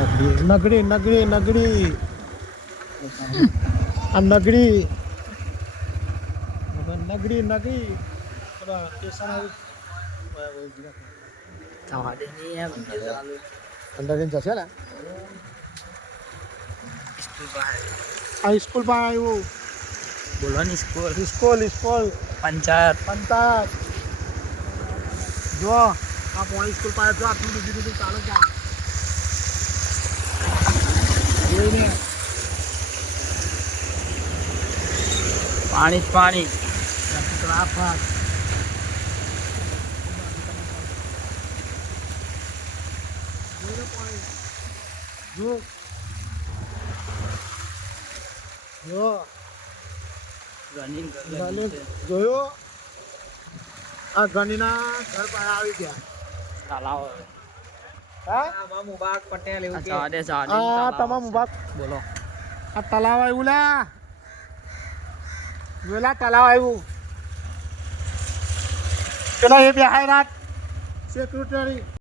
નગડી નગડી નગડી આ નગડી નગડી નગડી અંદર જશે ને આ સ્કૂલ પાસે આવ્યું બોલો ને school school school panchayat panchayat જો આ પોણી સ્કૂલ પાસે જો આટલું બીજું ચાલે છે જોઈને પાણી જ પાણી જો જો જોયો આ ગણીના ઘર પાસે આવી ગયા તલાવ હા મુબારક પટેલ એવું કે તમામ મુબારક બોલો આ તલાવ આવ્યું લા જોયેલા તલાવ આવ્યું પેલા એ બે હાય રાત સેક્રેટરી